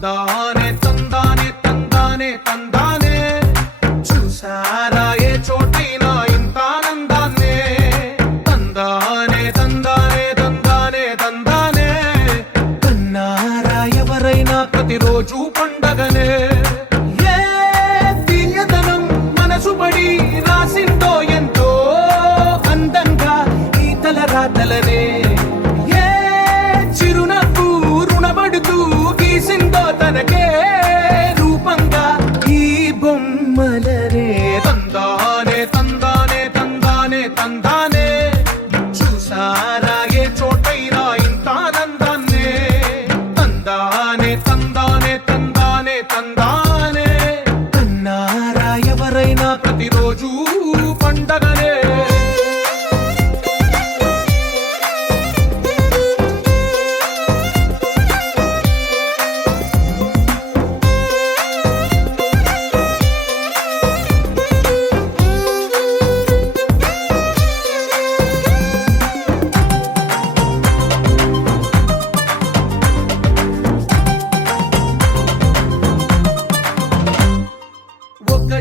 తందానే తందానే తందానే తందానే చూసారా ఏ చోటైనా ఇంత ఆనందాన్నే తందానే తందానే తందానే తందానే కన్నారా ఎవరైనా ప్రతిరోజు పండగనే ఏ తీయదనం మనసు పడి రాసిందో ఎంతో అందంగా ఈ తల రాతలనే తనకే రూపంగా ఈ బొమ్మలనే తందానే తందానే తందానే తందానే చూసారా ఏ చోటైనా ఇంత ఆనందాన్నే తందానే తందానే తందానే తందానే కన్నారా ఎవరైనా ప్రతిరోజు పండగనే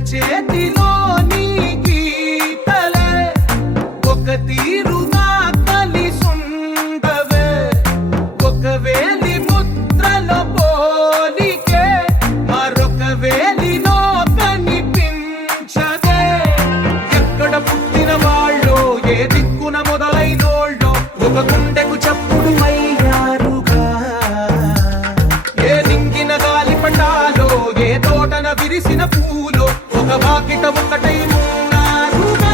చేతిలోని గీతలే ఒక తీరుగా కలిసుండవే ఒక వేలి ముద్రలో పోలికే మరొక వేలిలో కనిపించదే ఎక్కడ పుట్టిన వాళ్ళో ఏ దిక్కున మొదలైనోళ్ళో ఒక గుండెకు చప్పుడు అయ్యారుగా ఏ దింగిన గాలి పటాలో ఏ తోటన విరిసిన పూలో ఒక వాకిట ఒకటై ఉన్నారుగా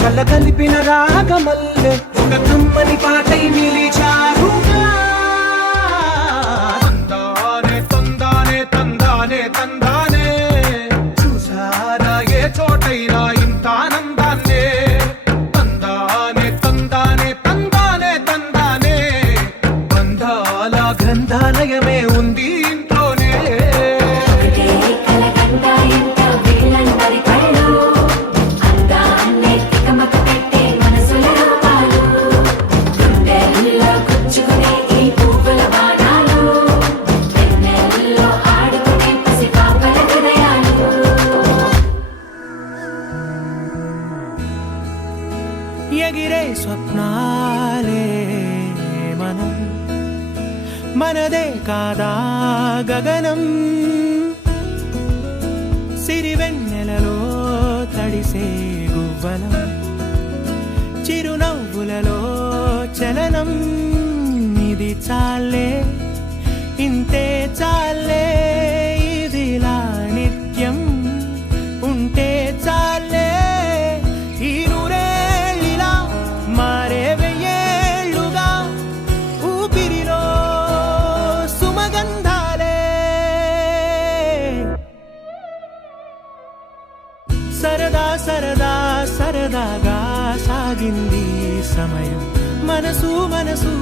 కల కలిపిన రాగమల్లె ఒక కమ్మని పాటై నిలిచారుగా. తందానే తందానే తందానే తందానే, చూసారా ఏ చోటైనా ఇంత ఆనందాన్నే. తందానే తందానే తందానే తందానే, బంధాల గ్రంథాలయమే ఉంది ఇంట్లోనే. ఎగిరే స్వప్నాలే మనం, మనదే కాదా గగనం. సిరివెన్నెలలో తడిసే గువ్వలం, చిరునవ్వులలో చలనం. ఇది చాలే ఇంతే చాలే, ఇదిలా నిత్యం ఉంటే చాలే. ఈ నూరేళ్ళిలా మారే వెయ్యేళ్ళుగా ఊపిరిలో సుమగంధాలే. సరదా సరదా సరదాగా సాగింది సమయం, మనసు మనసు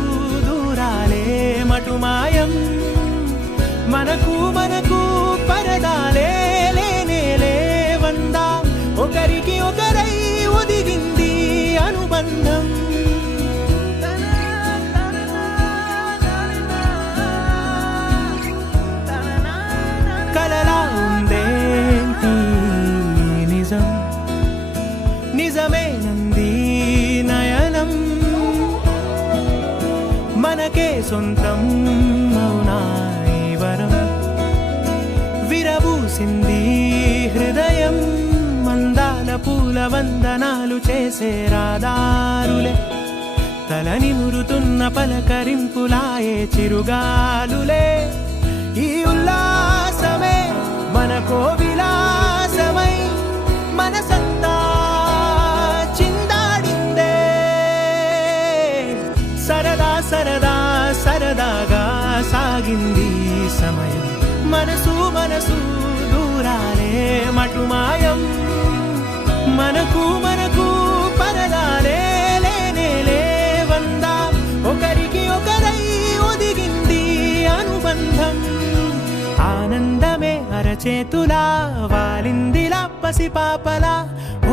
దూరాలే మటుమాయం. మనకు మనకు పరదాలే లేనే లేవందా, ఒకరికి ఒకరై ఒదిగింది అనుబంధం. కలలా ఉందేంటి నిజం, నిజమేనంది నయనం. మనకే సొంతం అవునా ఈ వరం, విరబూసింది హృదయం. మందాల పూల వందనాలు చేసే రాదారులే, తల నిమురుతున్న పలకరింపులాయే చిరుగాలులే. ఈ ఉల్లాసమే మనకో విలాసమై మనసంతా చిందాడిందే. సరదా సరదా సరదాగా సాగింది సమయం, మనసు మనసు దూరాలే మటుమాయం. మనకు మనకు పరదాలే లేనే లేవందా, ఒకరికి ఒకరై ఒదిగింది అనుబంధం. ఆనందమే అరచేతులా వాలిందిలా పసిపాపలా,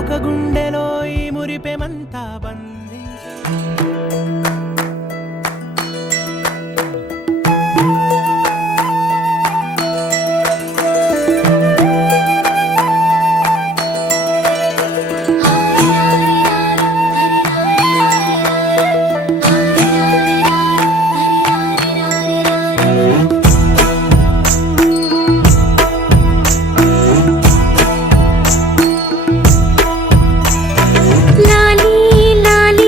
ఒక గుండెలో ఈ మురిపెమంతా బంధించి. లాలీ లాలీ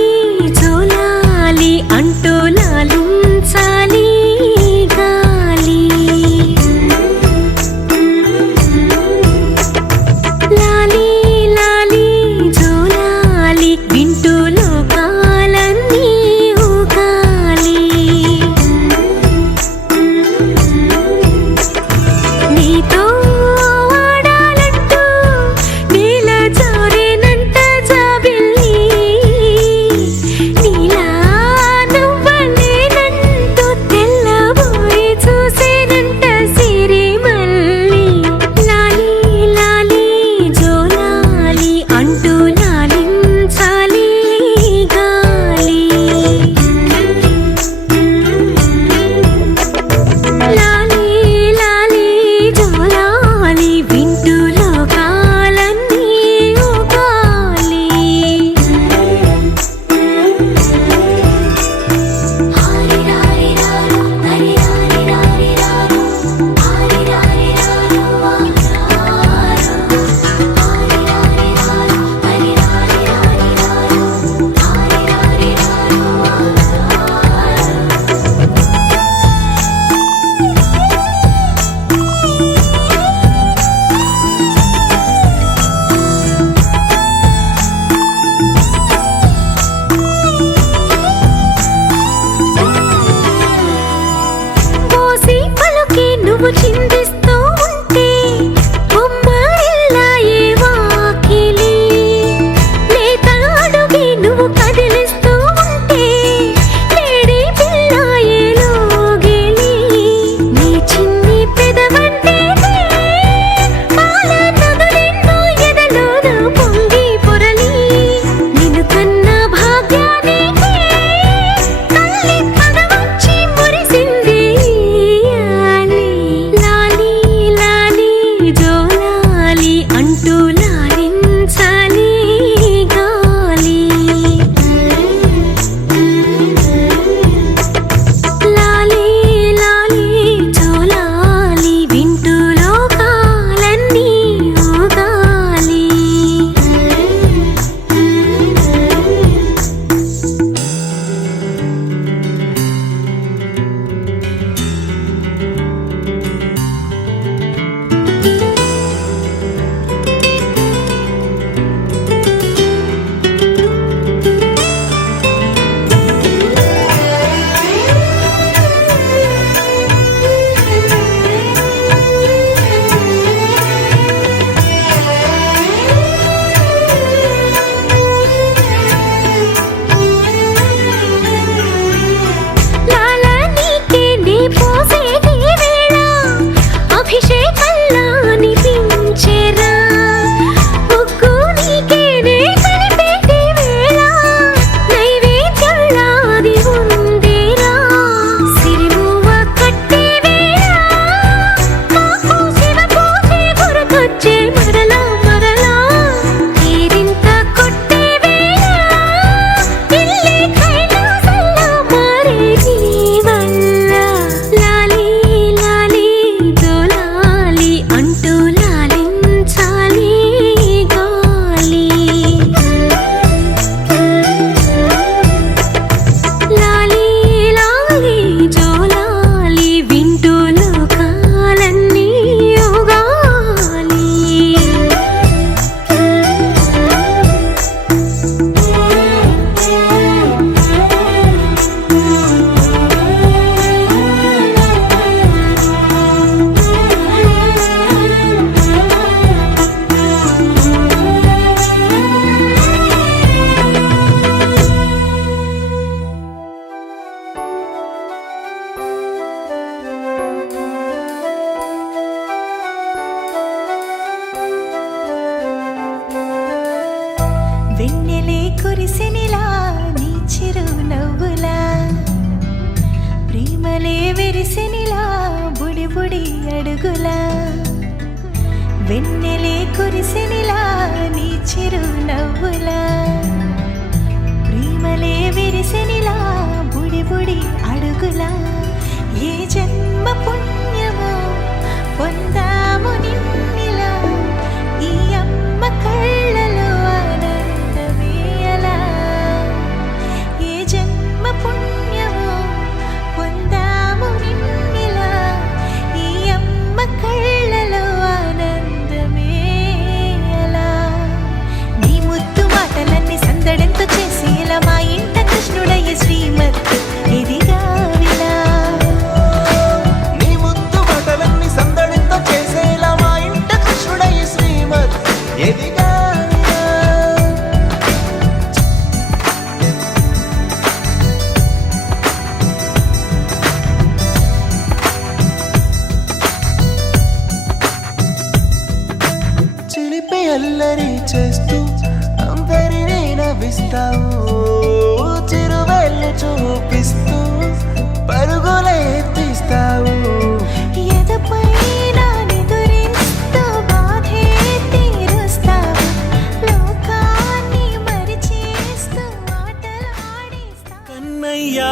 వెన్నెలే కురిసెనిలా నీ చిరు నవ్వులా ప్రేమలే విరిసెనిలా బుడి బుడి అడుగులా వెన్నెలే కురిసెనిలా నీ చిరు నవ్వులా ప్రేమలే విరిసెనిలా బుడి బుడి అడుగులా ఏ జన్మ పుణ్యమో పొందాము నిన్నిలా ఈ అమ్మ కళ్ళలో ఆనందమే అలా ఏ జన్మ పుణ్యమో పొందాము నిన్నిలా ఈ అమ్మ కళ్ళలో ఆనందమే అలా నీ ముద్దు మాటలన్నీ సందడెంతో చేసి ఇలా మా ఇంట కృష్ణుడయ్య శ్రీమతి ఇదిగా విలా నీ ముద్దు మాటలన్నీ సందడితో చేసేలా మా ఇంట కృష్ణుడయ్య శ్రీమత్ ఎదిగా చిలిపి అల్లరి చేస్తూ అందరినీ నవ్విస్తావు చిరువెళ్ళు చూపిస్తూ పరుగులే తీస్తావు ఎదపై నా నిదురిస్తూ బాధే తీరుస్తావు లోకాన్ని మరిచేస్తూ ఆటలాడిస్తావు కన్నయ్యా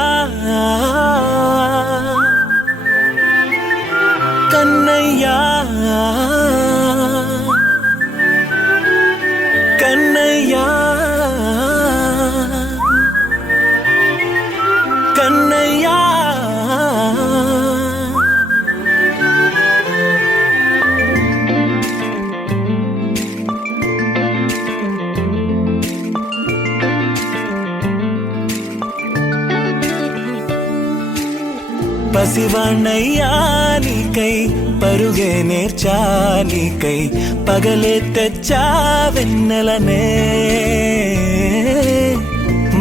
కన్నయ్యా కన్నయ్యా కన్నయ్యా పసివాణ్ణయ్యా నీకై పరుగే నేర్చా నీకై పగలే తెచ్చా వెన్నెలనే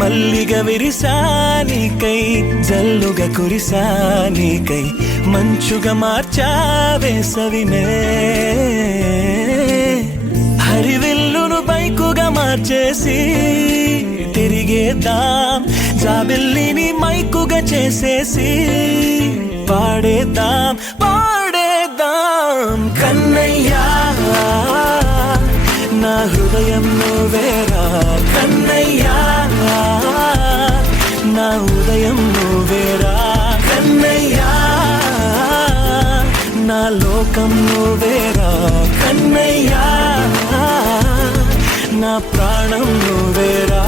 మల్లిగ విరిసా నీకై జల్లుగా కురిసా నీకై మంచుగా మార్చా వేసవినే హరివిల్లును బైకుగా మార్చేసి తిరిగేద్దాం జాబిల్లిని మైకుగా చేసేసి పాడేద్దాం పాడేద్దాం కన్నయ్యా నా హృదయం నువ్వేరా కన్నయ్యా నా ఉదయం నువ్వేరా కన్నయ్యా నా లోకం నువ్వేరా కన్నయ్యా నా ప్రాణం నువ్వేరా